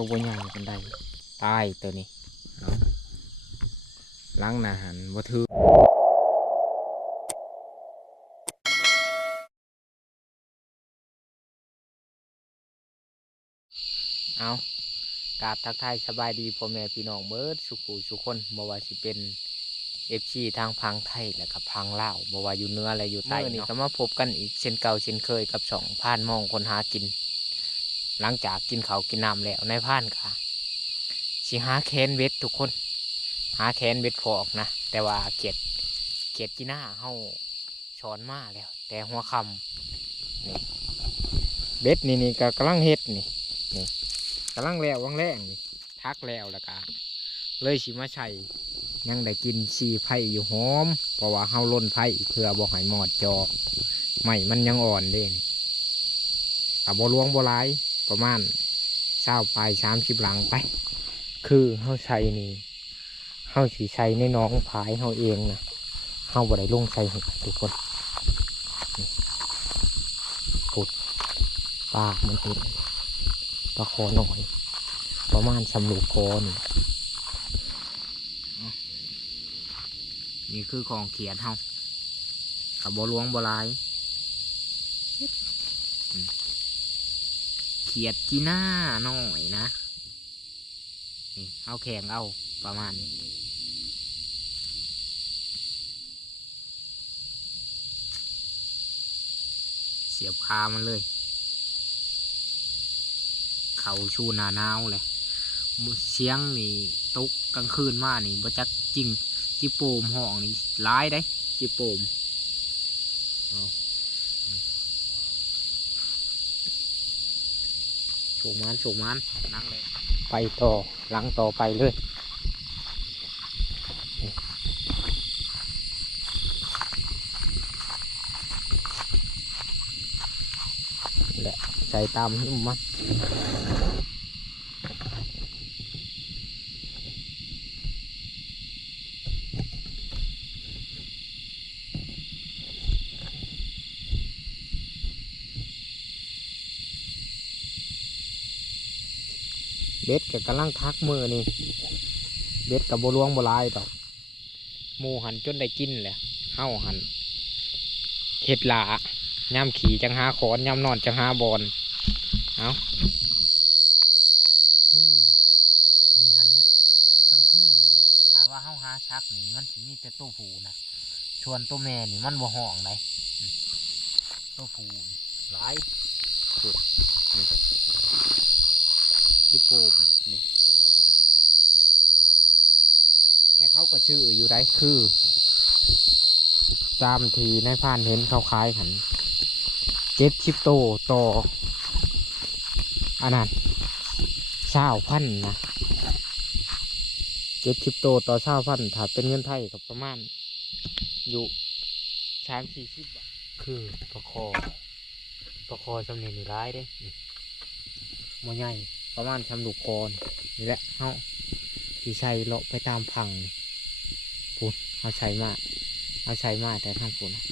ตัวบ่ใหญ่กันได้ตายตัวนี้ล้างหนาหันบ่ถือเอากราบทักทายสบายดีพ่อแม่พี่น้องเบิดสุขุสุคนบ่ว่าสิเป็นFC ทางพังไทยและกับพังลาวบ่ว่าอยู่เหนือและอยู่ใต้นี่ก็มาพบกันอีกเช่นเก่าเช่นเคยกับช่องพานมองคนหากินหลังจากกินข้าวกินน้ำแล้วในพานค่ะสิหาแคนเวททุกคนหาแคนเวทพอกนะแต่ว่าเกียดกีหน้าเฮาช้อนมาแล้วแต่หัวคำนี่เบ็ดนี่ก็กำลังเฮ็ดนี่กำลังแล้ววังแรงนี่ทักแล้วแล้วก็เลยสิมาใส่ยังได้กินชีไผ่อยู่หอมเพราะว่าเฮาล้นไผ่เพื่อบ่ให้หมอดจอไม่มันยังอ่อนเด้นี่กับบ่ลวงบ่หลายประมาณ20 ปลาย 30 หลังไปคือเฮาใส่นี่เฮาสิใส่ในน้องผายเฮาเองนะเฮาบ่ได้ลงใส่ทุกคนปุดปลามันเห็นปลาคอหน่อยประมาณสำลูกคอนี่คือของเขียดเฮากับบ่ลวงบ่หลายเขียดกีหน้าหน่อยนะนี่เอาแข่งเอาประมาณนี้เสียบคามันเลยเขาชูหนาหนาวเลยเสียงนี่ตกกลางคืนมานี่บ่จักจริงจิโปมห้องนี่ร้ายได้จิโปมโฉกมันนั่งเลยไปต่อหลังต่อไปเลยแหละใส่ตามหิมมันเบ็ดกับกำลังทักมือนี่เบ็ดกับโบลวงโบลายต่อหมูหันจนได้กินแหละเห่าหันเห็ดหลาย่ำขี่จังหาขอนย่ำนอนจังหาบอลเอาคือมีหันกลางคืนถามว่าเห่าหาชักนี่มันสิมีแต่ตัวผูนะชวนตัวแม่นี่มันบ่ห้องเลยตัวผูหลายสุดนี่จิโปมนี่แต่เขาก็ชื่ออยู่ได้คือตามทีในพานเห็นเขาคล้ายขัน70 โตต่ออันนั้น20,000นะ70 โตต่อ20,000ถ้าเป็นเงินไทยกับประมาณอยู่30-40 บาทคือประคอจำเนียนนี่ร้ายเด้นี่โมใหญ่ประมาณชำลูกคอนนี่แหละเฮาที่ใช้เลาะไปตามพังนี่พูดเอาใช้มาแต่ทางพูดนะ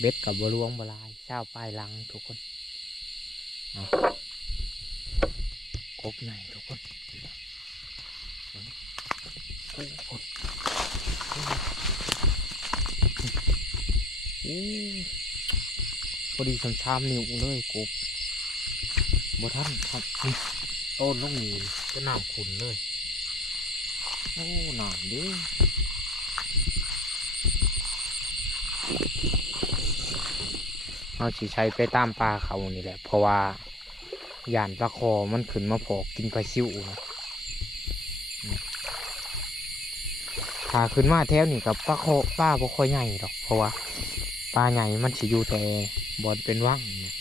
เบ็ดกับบลวงบลาย20 ปลายหลังทุกคนครบใหญ่ทุกคนพอดีชามนิ้วเลยกบบ่ท่านครับต้นลูกหมีจะน้ำขุนเลยโอ้หนามดิเราสิใช้ไปตามปลาเขานี่แหละเพราะว่าย่านปลาคอมันขึ้นมาพอกินปลาซิวนะถ้าขึ้นมาแถวนี่กับปลาบ่ค่อยใหญ่หรอกเพราะว่าปลาใหญ่มันสิอยู่แต่บอนเป็นว่างนะ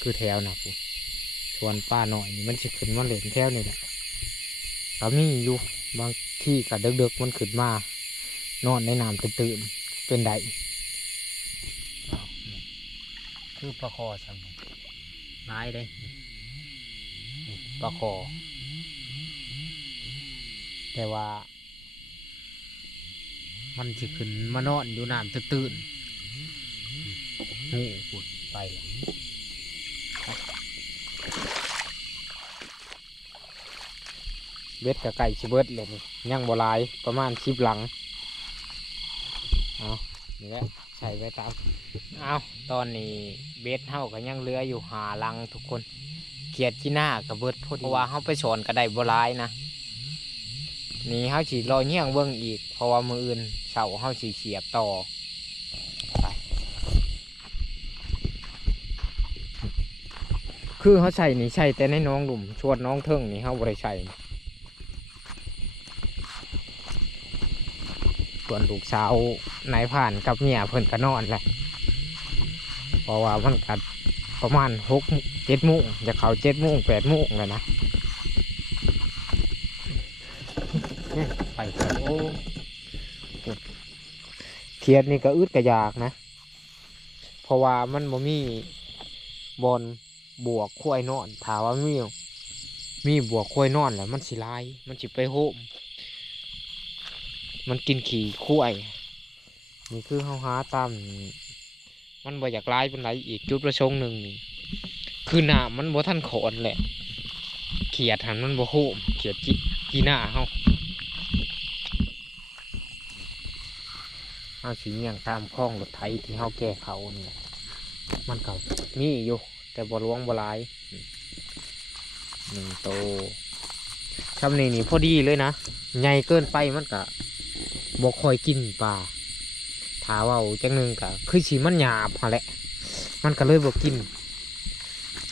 คือแถวนะปุ๊ส่วนปลาหน่อยนี่มันจะขึ้นมาเหลือแถวนี่แหละก็มีอยู่บางที่กับเด็กๆมันขึ้นมานอนในน้ำตื่นเป็นไดคือปลาคอสั่งร้ายได้ปลาคอแต่ว่ามันจะขึ้นมานอนอยู่น้ำตื่นหูปุดไป เบ็ดกับไก่ชิเบิดเลยนี่ยังบ่หลายประมาณ10 หลังเอานี่แหละใส่ไว้ตามเอาตอนนี้เบ็ดเฮาก็ยังเหลืออยู่5 หลังทุกคนเขียดที่หน้ากับเบิดพอดีเพราะว่าเฮาไปสอนก็ได้บ่หลายนะนี่เฮาสิรอเงี้ยงเบิ่งอีกเพราะว่ามื้ออื่นเช้าเฮาสิเสียบต่อไปคือเฮาใส่นี่ใส่แต่ในน้องหลุมชวนน้องเทิงนี่เฮาบ่ได้ใส่ส่วนลูกสาวนายผ่านกับเมียเพิ่นก็นอนแหละเพราะว่ามันก็ประมาณ6-7 โมงจะเข้า7 โมง 8 โมงแล้วนะไปโอ้เขียดนี่ก็อึดกระยากนะเพราะว่ามันบ่มีบอลบวกควายนอนถามว่ามีบวกควายนอนแล้วมันสิลายมันสิไปโหมมันกินขี่ควายนี่คือเฮาหาตามมันบ่อยากลายเป็นไรอีกจุดประสงค์หนึ่งนี่คือหน้ามันบ่ทันขอนแหละเขียดหันมันบ่โหมเขียดจีหน้าเฮาสีเงียงตามคลองรถไถที่เฮาแก้เขาเนี่ยมันก็มีอยู่แต่บ่ล้วงบ่หลาย1 โตคำนี้นี่พอดีเลยนะใหญ่เกินไปมันก็บ่ค่อยกินปลาถ้าว่าจังหนึ่งก็คือสิมันหยาบหั่นแหละมันก็เลยบ่กิน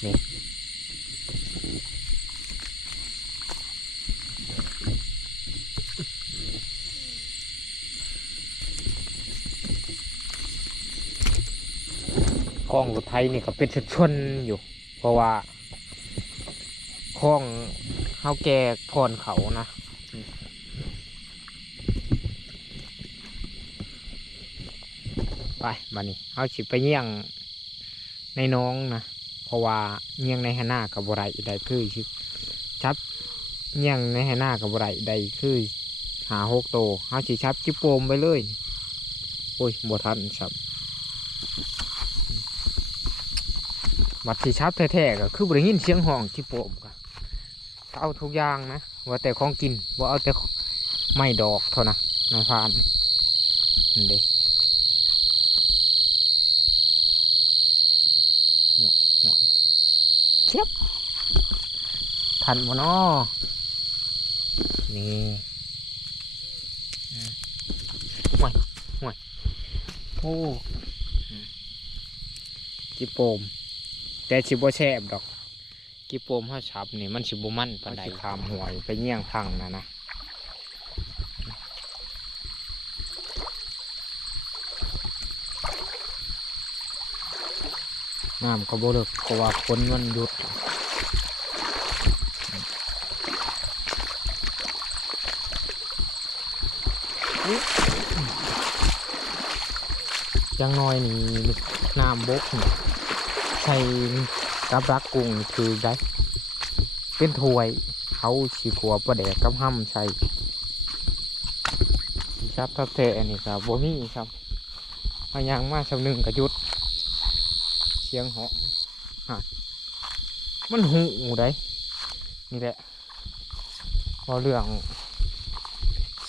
นี่คลองรถไถนี่ก็เป็นชนอยู่เพราะว่าคลองเฮาแก่พรเขานะไปบัดนี้เฮาสิไปเยี่ยงในน้องนะเพราะว่าเยี่ยงในหน้ากับบ่ได้ใดคือสิจับเยี่ยงในหน้ากับบ่ได้ใดคือ5-6 โตเฮาสิจับจิโปมไปเลยโอ้ยบ่ทันครับบัดสิชับแท้ๆก็คือบ่ได้ยินเสียงห้องจิโปมก็เอาทุกอย่างนะว่าแต่ของกินบ่เอาแต่ไม้ดอกเท่านะนายพานนี่เด้ห่วยเชียบทันบ่น้อนี่ห่วยโอ้จิโปมแต่สิบ่แซ่บดอกจิโปมเฮาฉับนี่มันสิบ่มันปานใดขามหวยไปเยี่ยงพังนะน้ำก็บ่เลิกเพราะว่าฝนมันหยุดยังน้อยนี่น้ำบกนี่ใส่กับรักกุ้งคือได้เป็นถ้วยเขาสีขัวปลาแดกกับห้ำใส่ครับทับเทอันนี้ครับบ่มีครับพยังมาสำนึงกระยุดเสียงหอนมันหูได้นี่แหละพอเรื่อง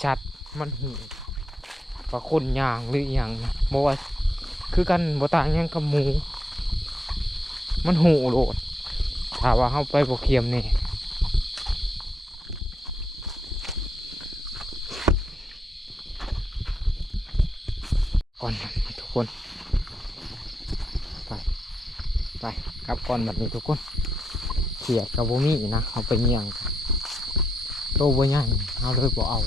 ชัดมันหูว่าคนยางหรืออย่างบ่ว่าคือกันบ่ต่างยังกับหมูมันหูโลดถ้าว่าเข้าไปบ่เคียมนี่ก่อนทุกคนไปครับก่อนแบบนี้ทุกคนเขียดกับบ่มีนะเอาไปเยี่ยงโตบ่ใหญ่เอาเลยบ่เอา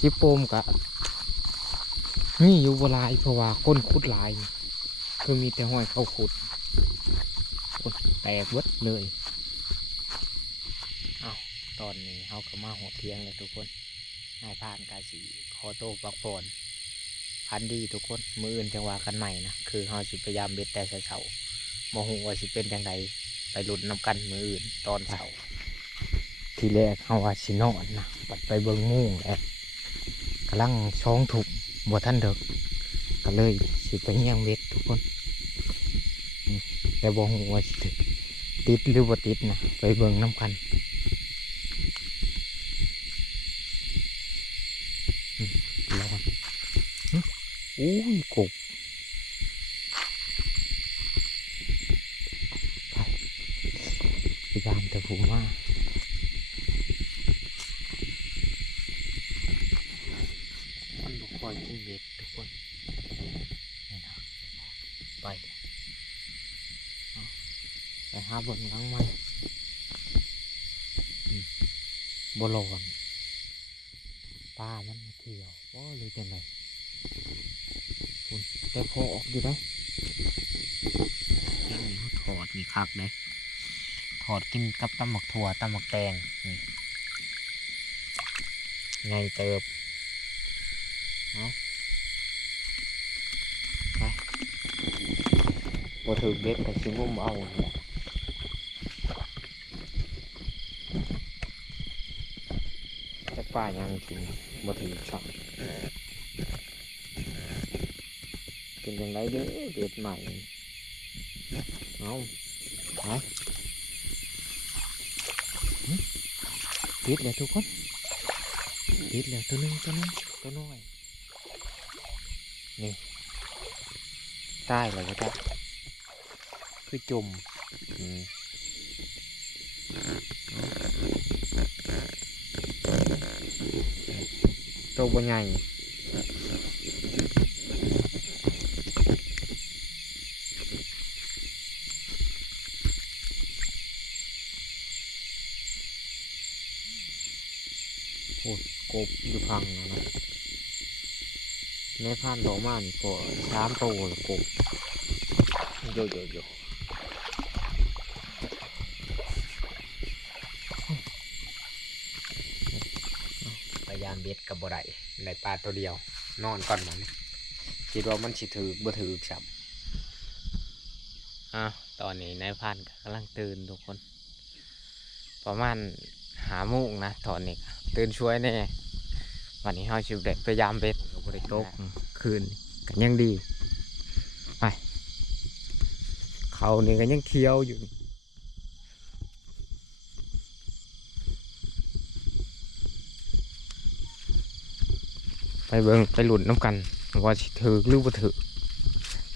จิโปมกะมีอยู่บ่หลายเพราะว่าก้นขุดหลายคือมีแต่ห้อยเข้าขุดแตกเบิดเลยเอาตอนนี้เขาก็มาหัวเทียงเลยทุกคนนายพานกาสีคอโต้ปักปอนพันดีทุกคนมืออื่นจังหวะกันใหม่นะคือเขาสิพยายามเบ็ดแต่เสาโมโหว่าสิเป็นจังไดไปหลุดน้ำกันมืออื่นตอนเสาทีแรกเขาว่าสินอนนะปัดไปเบิ้งมุ่งแอบกำลังช้องถุกบัวท่านเด็กก็เลยสิไปเยี่ยงเบ็ดทุกคนแต่บ่ฮู้ว่าสิติดหรือบ่ติดนะไปเบิ่งน้ำกัน ร้อนอุ้ยกบพยายามแต่ผมว่ามันบุกคอยกินเบ็ดทุกคนนี่นะไปหาบนทั้งมันบอลอนป้ามันมาเที่ยวโอ้หรือจังไงคุณแต่พอออกอยู่ได้นี่เขาถอดนี่คักเลยถอดกินกับตำหมักถั่วตำหมักแตงนี่ไงเติบเอาไปพอถือเบ็ดกับชิ้นมุมเอาเนี่ยแต่ป้ายังกินบ่ถือช็อตกินยังไงเด้อเบ็ดใหม่เอาเอาติดเลยทุกคนติดเลยตัวนึงตัวน้อยนี่ใต้เลยก็ได้คือจุ่มตัวบนใหญ่โอ้กบอยู่พังนะนะในพันดอกมานี่ก็3 ตัวเลยกบโยพยายามเบ็ดกับบ่ได้ในปลาตัวเดียวนอนก่อนมันคิดว่ามันสิถือบ่ถือสับตอนนี้นายพันกำลังตื่นทุกคนประมาณ5 โมงนะตอนนี้ตื่นช่วยแน่วันนี้เฮาชิวเด็กพยายามเบ็ดกับบริโตกคืนกันยังดีไปเขานี่ก็ยังเคี้ยวอยู่ไปเบิ่งไปหลุดน้ำกันว่าสิถือหรือบ่ถือ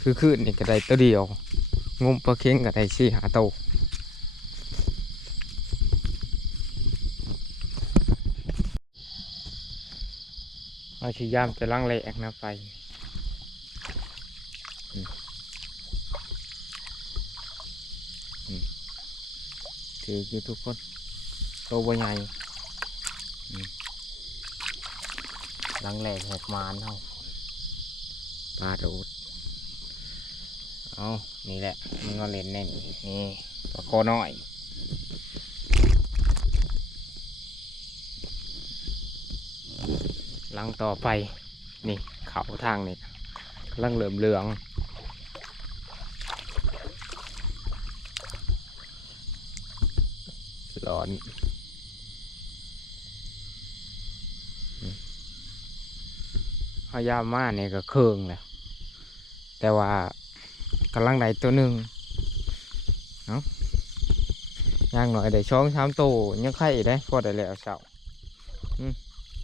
คือคืนนี่ก็ได้ตัวเดียวงมปลาเค็งก็ได้4-5 ตัวเอาชิยามจะล้างแหลกนะไปถืออยู่ทุกคนโตบ่ใหญ่ล้างแหลก6 มานเท่าปลาโดดเอานี่แหละมันก็เล่นแน่นนี่ปลาโคน้อยลังต่อไปนี่เขาทางนี่กำลังเหลืองร้อนพยายามมาเนี่ยก็เคืองแล้วแต่ว่ากำลังได้ตัวหนึ่งเนาะย่างหน่อยได้2-3 ตัวยังไข่ได้พอได้แล้วเสา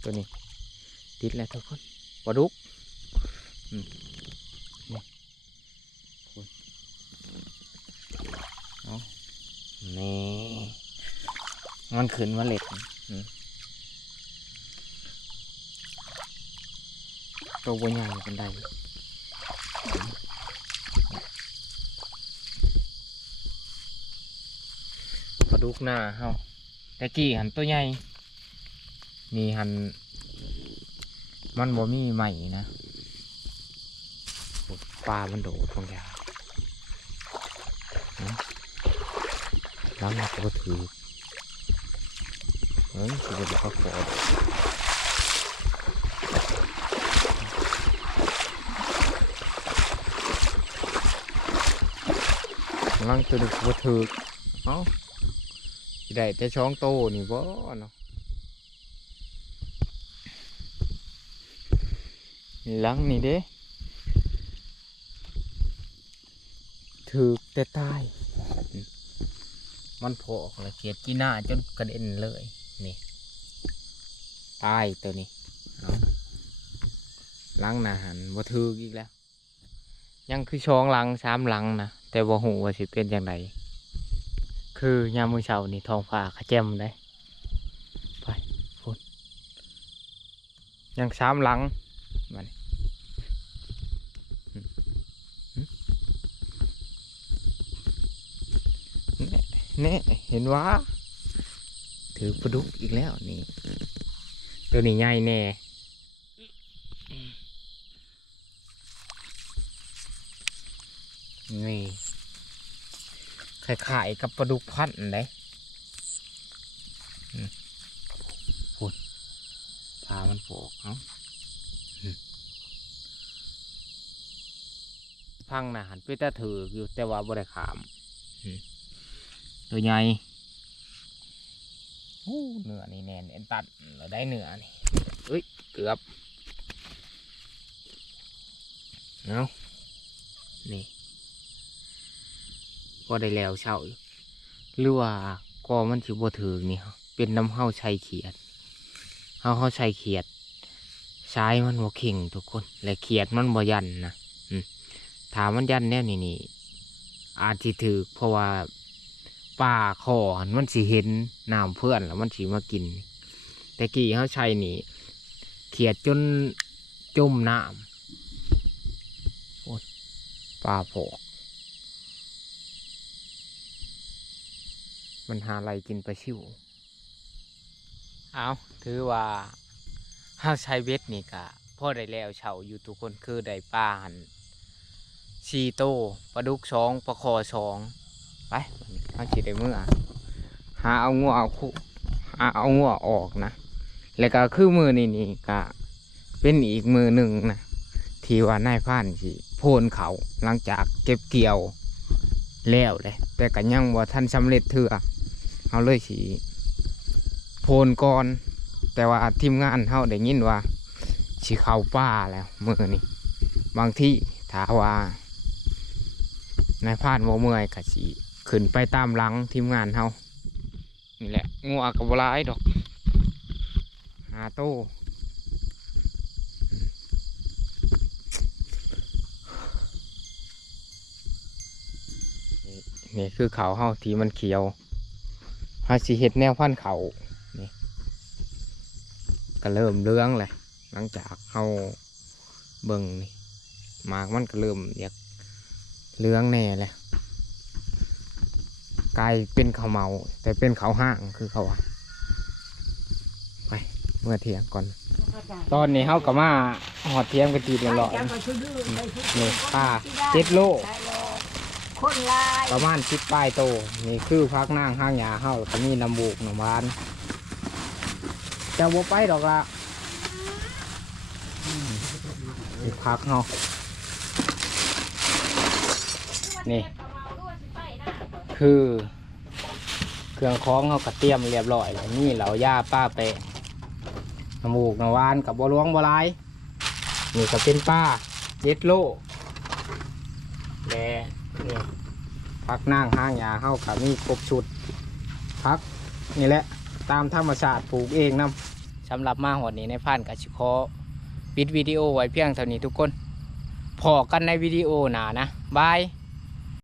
ตัวนี้ติดแล้วทุกคนปลาดุกนี่มันขึ้นมาเล็ดตัวบนใหญ่เป็นไดปลาดุกหน้าเฮาแต่กี้หันตัวใหญ่นี่หันมันบ่มีใหม่นะปลามันโดดตรงยาแล้วมันก็ถือจะเป็นปลาโขดลังตัวนึงก็ถือได้แต่2 ตัวนี่บ่เนาะลังนี่เด้ถือแต่ตายมันโผล่ออกเลยเขียดจีน่าจนกระเด็นเลยนี่ตายตัวนี้ หลังน่ะหันบ่ถืออีกแล้วยังคือช่องหลัง3หลังนะแต่บ่ฮู้ว่าสิเป็นจังไดคือยามมื้อเช้านี่ท้องฟ้าขะแจ่มได้ไปพุ่นยัง3หลังมานี่เนี่ยเห็นว่าถือปลาดุกอีกแล้วนี่ตัวนี้ใหญ่แน่นี่คล้ายๆกับปลาดุกพันธุ์เลยพุ่นพามันโผล่เอ้าพังนะหันไปแต่ถืออยู่แต่ว่าบ่ได้ขามตัวใหญ่เนื้อนี่แน่นเอ็นตัดเราได้เนื้อนี่เอ้ยเกือบเนาะนี่ก็ได้แล้วเช่าหรือว่าก็มันถือบ่ถือนี่เป็นน้ำเฮาชัยเขียดเฮาชัยเขียดซ้ายมันบ่เข่งทุกคนและเขียดมันบ่ยันนะถามมันยันแน่นี่อาจจะถือเพราะว่าป่าคอมันสิเห็นน้ำเพื่อนแล้วมันสิมากินแต่กี้เขาใช้นี่เขียดจนจมน้ำป่าโผกมันหาอะไรกินไปชิวเอาถือว่าเขาใช้เบ็ดนี่กะพ่อได้แล้วเฉาอยู่ทุกคนคือได้ปลาหัน4 โตปลาดุก2ปลาคอ2ไปเขาจีได้เมื่อหาเอางัวเอางัวออกนะแล้วก็คือมือนี่ก็เป็นอีกมือหนึ่งนะที่ว่านายพรานสิโพนเขาหลังจากเก็บเกี่ยวแล้วเลยแต่ก็ยังว่าท่านสำเร็จเถื่อเขาเลยสิโพนก่อนแต่ว่าทีมงานเขาได้ยินว่าสิเข้าป่าแล้วมือนี่บางที่ถาว่านายพรานโมเมื่อยก็สิขึ้นไปตามหลังทีมงานเขานี่แหละงัวกับร้ายดอก5 โตนี่คือเขาเฮาที่มันเขียวเฮาสิเห็ดแนวพันธุ์เขานี่ก็เริ่มเลื้องเลยหลังจากเฮาเบิ่งนี่หมากมันก็เริ่มอยากเลื้องแน่เลยกลายเป็นข้าวเมาแต่เป็นข้าวห้างคือเขาว่าไปเมื่อเที่ยงก่อนตอนนี้เฮาก็มาหอดเที่ยงกันตีเรียบร้อยนี่ปลา7 โลประมาณ10 ปลายโตนี่คือพักนั่งห้างหยาเฮาก็มีน้ำบุกน้ำหวานจะบ่ไปดอกละพักเฮานี่คือเครื่องคล้องเขาก็เตรียมเรียบร้อยแล้วนี่เราย่าป้าไปน้ำมูกน้ำหวานกับบัวหลวงบัวลายนี่ก็เป็นป้า7 โลและนี่พักนั่งห้างยาเข้ากับมีครบชุดพักนี่แหละตามธรรมชาติปลูกเองนะสำหรับมาหอดนี้ในพานกับชิคอปิดวิดีโอไว้เพียงเท่านี้ทุกคนพอกันในวิดีโอหนานะบาย